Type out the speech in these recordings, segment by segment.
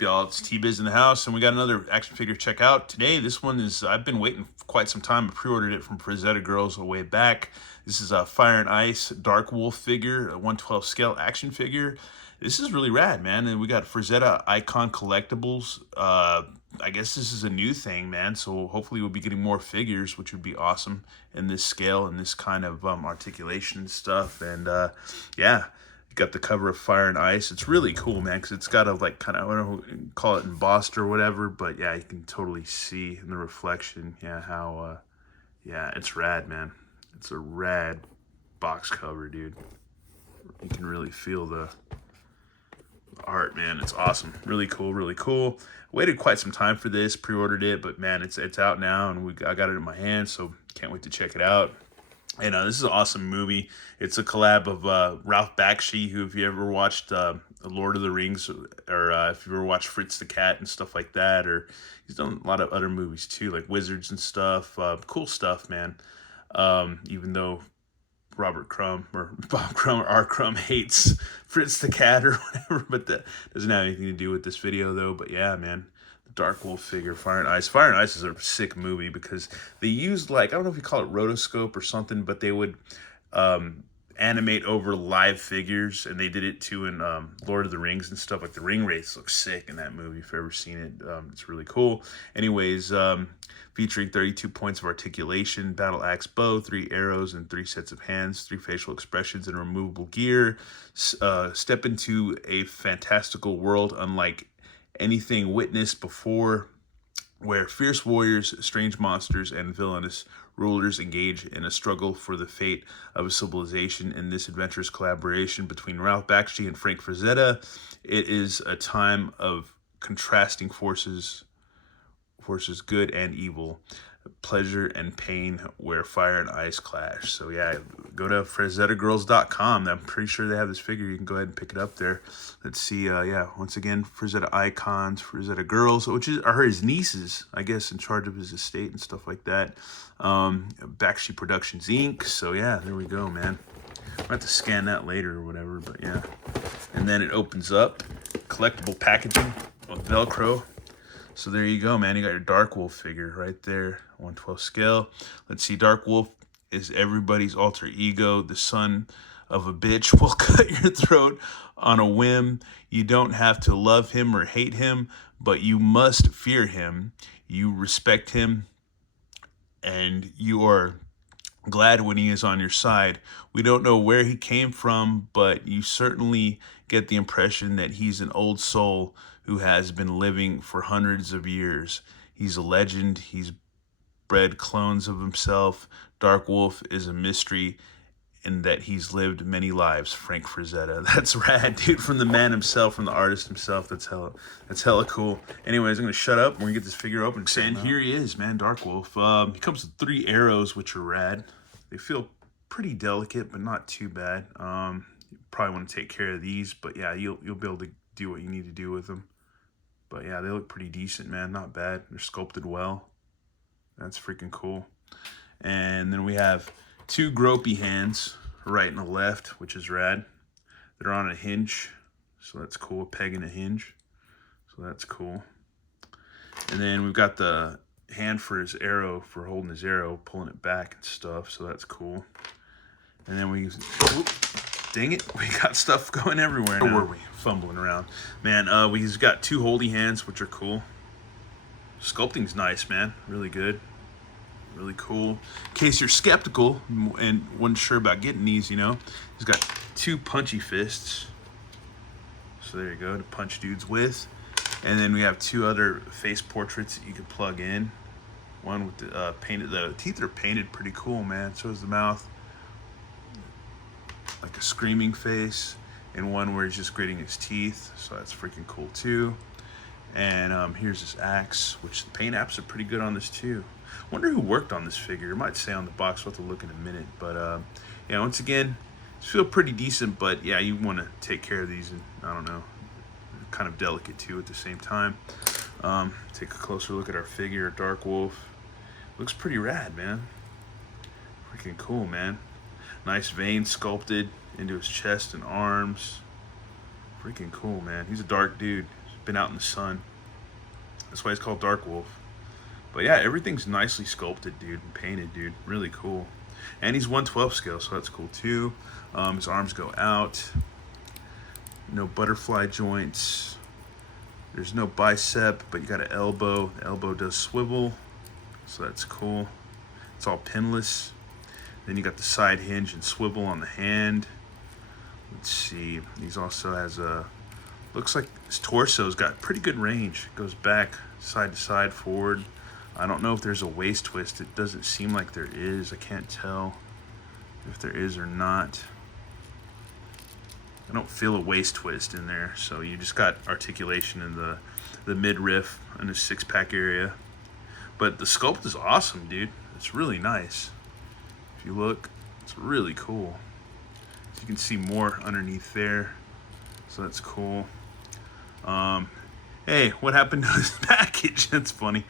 Y'all, it's T-Biz in the house, and we got another action figure to check out. Today, this one is, I've been waiting for quite some time. I pre-ordered it from Frazetta Girls a way back. This is a Fire and Ice Darkwolf figure, a 1/12 scale action figure. This is really rad, man. And we got Frazetta Icon Collectibles. I guess this is a new thing, man. So hopefully we'll be getting more figures, which would be awesome in this scale and this kind of articulation and stuff. And yeah. Got the cover of Fire and Ice. It's really cool, man, because it's got a like kind of, I don't know, call it embossed or whatever, but yeah, you can totally see in the reflection, yeah, how yeah, it's rad, man. It's a rad box cover, dude. You can really feel the art, man. It's awesome. Really cool, really cool. Waited quite some time for this, pre-ordered it, but man, it's out now, and I got it in my hand, so can't wait to check it out. And this is an awesome movie. It's a collab of Ralph Bakshi, who, if you ever watched Lord of the Rings, or if you ever watched Fritz the Cat and stuff like that, or he's done a lot of other movies too, like Wizards and stuff. Cool stuff, man. Even though Robert Crumb or Bob Crumb or R. Crumb hates Fritz the Cat or whatever, but that doesn't have anything to do with this video though. But yeah, man. Darkwolf figure, Fire and Ice. Fire and Ice is a sick movie because they used, like, I don't know if you call it rotoscope or something, but they would animate over live figures, and they did it too in Lord of the Rings and stuff. Like the ring wraiths look sick in that movie. If you've ever seen it, it's really cool. Anyways, featuring 32 points of articulation, battle axe bow, 3 arrows, and 3 sets of hands, 3 facial expressions, and removable gear. Step into a fantastical world unlike anything witnessed before, where fierce warriors, strange monsters, and villainous rulers engage in a struggle for the fate of a civilization. In this adventurous collaboration between Ralph Bakshi and Frank Frazetta, it is a time of contrasting forces, good and evil, pleasure and pain, where fire and ice clash. So yeah, go to FrazettaGirls.com. I'm pretty sure they have this figure. You can go ahead and pick it up there. Let's see. Yeah, once again, Frazetta Icons, Frazetta Girls, which are his nieces, I guess, in charge of his estate and stuff like that. Bakshi Productions Inc. So yeah, there we go, man. I'll have to scan that later or whatever, but yeah. And then it opens up, collectible packaging with Velcro. So there you go, man. You got your Darkwolf figure right there, 1/12 scale. Let's see, Darkwolf is everybody's alter ego. The son of a bitch will cut your throat on a whim. You don't have to love him or hate him, but you must fear him. You respect him, and you are glad when he is on your side. We don't know where he came from, but you certainly get the impression that he's an old soul who has been living for hundreds of years. He's a legend. He's bred clones of himself. Darkwolf is a mystery in that he's lived many lives. Frank Frazetta. That's rad, dude. From the man himself, from the artist himself. That's hella cool. Anyways, I'm gonna shut up. We're gonna get this figure open. And here he is, man. Darkwolf. He comes with 3 arrows, which are rad. They feel pretty delicate, but not too bad. You probably want to take care of these, but yeah, you'll be able to do what you need to do with them. But yeah, they look pretty decent, man. Not bad. They're sculpted well. That's freaking cool. And then we have 2 gropey hands, right and a left, which is rad. They're on a hinge, so that's cool. A peg and a hinge, so that's cool. And then we've got the hand for his arrow, for holding his arrow, pulling it back and stuff, so that's cool. And then we, dang it, we got stuff going everywhere now. Where were we? Fumbling around. Man, we've got 2 holdy hands, which are cool. Sculpting's nice, man. Really good. Really cool. In case you're skeptical and wasn't sure about getting these, you know, he's got 2 punchy fists. So there you go, to punch dudes with. And then we have 2 other face portraits that you can plug in. One with the painted, the teeth are painted pretty cool, man. So is the mouth. Like a screaming face. And one where he's just gritting his teeth. So that's freaking cool too. And here's his axe, which the paint apps are pretty good on this too. Wonder who worked on this figure. It might say on the box. We'll have to look in a minute. But yeah, once again, these feel pretty decent. But yeah, you want to take care of these, and I don't know, kind of delicate too at the same time. Take a closer look at our figure, Darkwolf. Looks pretty rad, man. Freaking cool, man. Nice veins sculpted into his chest and arms. Freaking cool, man. He's a dark dude. been out in the sun. That's why it's called Darkwolf. But yeah, everything's nicely sculpted, dude, and painted, dude. Really cool. And he's 1/12 scale, so that's cool too. His arms go out. No butterfly joints. There's no bicep, but you got an elbow. The elbow does swivel, so that's cool. It's all pinless. Then you got the side hinge and swivel on the hand. Let's see. He's also has a, looks like his torso's got pretty good range. Goes back, side to side, forward. I don't know if there's a waist twist. It doesn't seem like there is. I can't tell if there is or not. I don't feel a waist twist in there. So you just got articulation in the midriff and the six-pack area. But the sculpt is awesome, dude. It's really nice. If you look, it's really cool. So you can see more underneath there. So that's cool. Hey, what happened to his package? That's funny.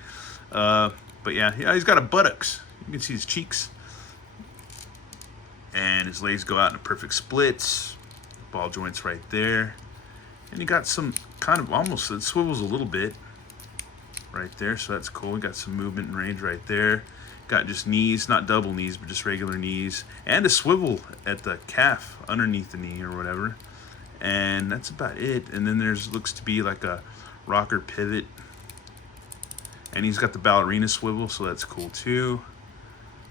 But yeah, he's got a buttocks. You can see his cheeks. And his legs go out in a perfect splits. Ball joints right there. And you got some kind of almost, it swivels a little bit right there. So that's cool. We got some movement and range right there. Got just knees, not double knees, but just regular knees. And a swivel at the calf underneath the knee or whatever. And that's about it. And then there's looks to be like a rocker pivot. And he's got the ballerina swivel, so that's cool too.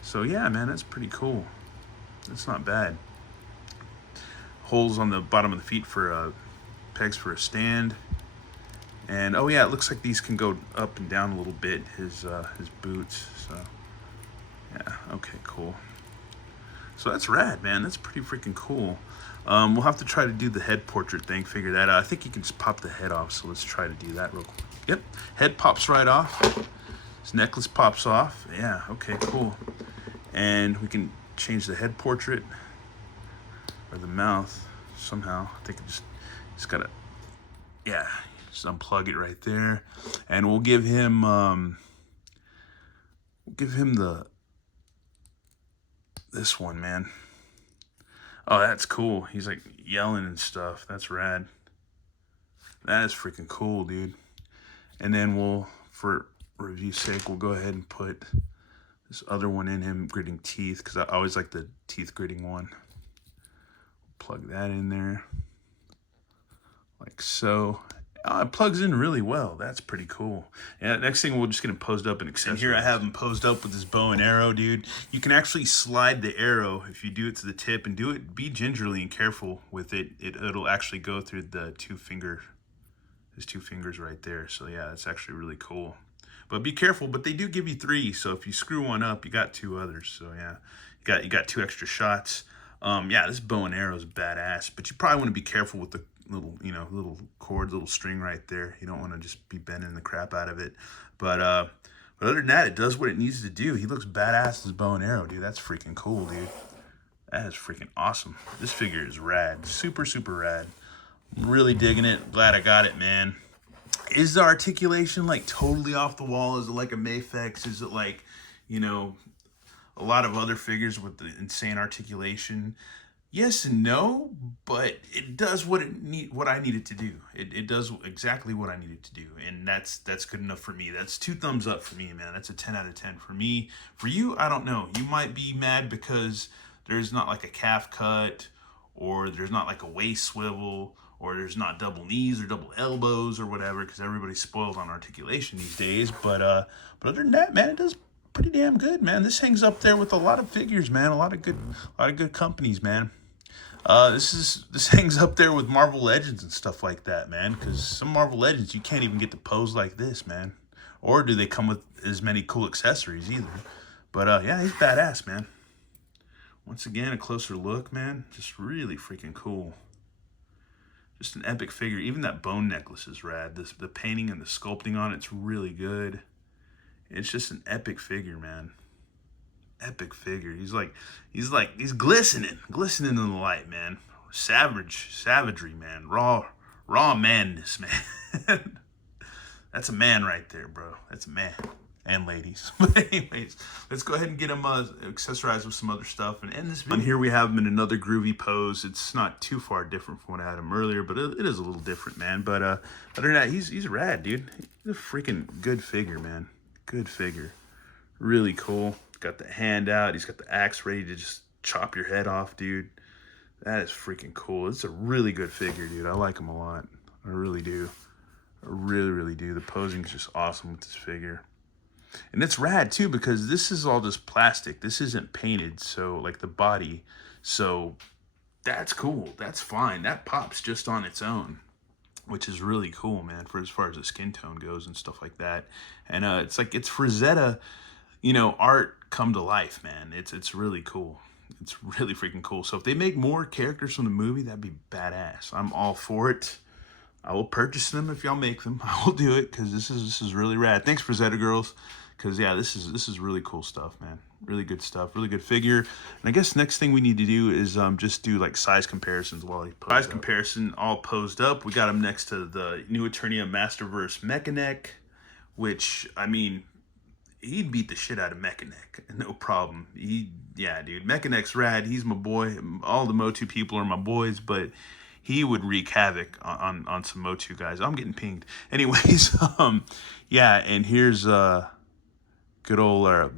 So yeah, man, that's pretty cool. That's not bad. Holes on the bottom of the feet for pegs for a stand. And oh yeah, it looks like these can go up and down a little bit, his boots. So yeah, okay, cool. So that's rad, man. That's pretty freaking cool. We'll have to try to do the head portrait thing, figure that out. I think you can just pop the head off, so let's try to do that real quick. Yep, head pops right off. His necklace pops off. Yeah, okay, cool. And we can change the head portrait or the mouth somehow. I think it just gotta, yeah, just unplug it right there. And we'll give him this one, man. Oh, that's cool. He's like yelling and stuff. That's rad. That is freaking cool, dude. And then we'll, for review's sake, we'll go ahead and put this other one in, him gritting teeth, because I always like the teeth gritting one. Plug that in there, like so. It plugs in really well. That's pretty cool. Yeah, next thing we'll just get him posed up and accessories. And here I have him posed up with his bow and arrow, dude. You can actually slide the arrow if you do it to the tip, and do it, be gingerly and careful with it. It'll actually go through the his two fingers right there. So yeah, that's actually really cool. But be careful, but they do give you 3, so if you screw one up, you got 2 others. So yeah, you got 2 extra shots. Yeah, this bow and arrow is badass, but you probably want to be careful with the little cord, little string right there. You don't want to just be bending the crap out of it. But other than that, it does what it needs to do. He looks badass, this bow and arrow, dude. That's freaking cool, dude. That is freaking awesome. This figure is rad. Super, super rad. I'm really digging it. Glad I got it, man. Is the articulation like totally off the wall? Is it like a Mafex? Is it like, a lot of other figures with the insane articulation? Yes and no, but it does what I need it to do. It does exactly what I need it to do, and that's good enough for me. That's 2 thumbs up for me, man. That's a 10 out of 10 for me. For you, I don't know. You might be mad because there's not like a calf cut, or there's not like a waist swivel, or there's not double knees or double elbows or whatever, because everybody's spoiled on articulation these days. But other than that, man, it does pretty damn good, man. This hangs up there with a lot of figures, man. A lot of good companies, man. This hangs up there with Marvel Legends and stuff like that, man. Because some Marvel Legends you can't even get to pose like this, man. Or do they come with as many cool accessories either? But yeah, he's badass, man. Once again, a closer look, man. Just really freaking cool. Just an epic figure. Even that bone necklace is rad. The painting and the sculpting on it's really good. It's just an epic figure, man. Epic figure. He's glistening in the light, man. Savagery, man. Raw madness, man. That's a man right there, bro. That's a man. and ladies. But anyways, let's go ahead and get him accessorized with some other stuff and end this video. And here we have him in another groovy pose. It's not too far different from what I had him earlier, but it is a little different, man. But other than that, he's rad, dude. He's a freaking good figure, man. Good figure. Really cool. Got the hand out. He's got the axe ready to just chop your head off, dude. That is freaking cool. It's a really good figure, dude. I like him a lot. I really do. I really, really do. The posing is just awesome with this figure. And it's rad too, because this is all just plastic. This isn't painted, so like the body. So that's cool. That's fine. That pops just on its own, which is really cool, man, for as far as the skin tone goes and stuff like that. And it's like, it's Frazetta, you know, art come to life, man. It's really cool. It's really freaking cool. So if they make more characters from the movie, that'd be badass. I'm all for it. I will purchase them if y'all make them. I will do it, because this is really rad. Thanks, Frazetta girls. Because yeah, this is really cool stuff, man. Really good stuff, really good figure. And I guess next thing we need to do is just do like size comparisons while he poses. Size comparison all posed up. We got him next to the new Eternia Masterverse Mechanic, which, I mean, he'd beat the shit out of Mechanic, no problem. Yeah, dude, Mechanic's rad. He's my boy. All the Motu people are my boys, but he would wreak havoc on some Motu guys. I'm getting pinged. Anyways, yeah, and here's good old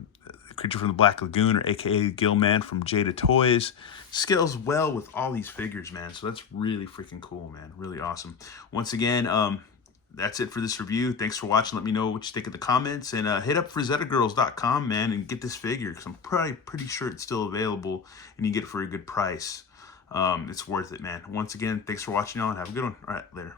Creature from the Black Lagoon, or aka Gilman from Jada Toys. Scales well with all these figures, man. So that's really freaking cool, man. Really awesome. Once again, that's it for this review. Thanks for watching. Let me know what you think in the comments. And hit up FrazettaGirls.com, man, and get this figure, because I'm pretty sure it's still available, and you get it for a good price. It's worth it, man. Once again, thanks for watching, y'all, and have a good one. All right, later.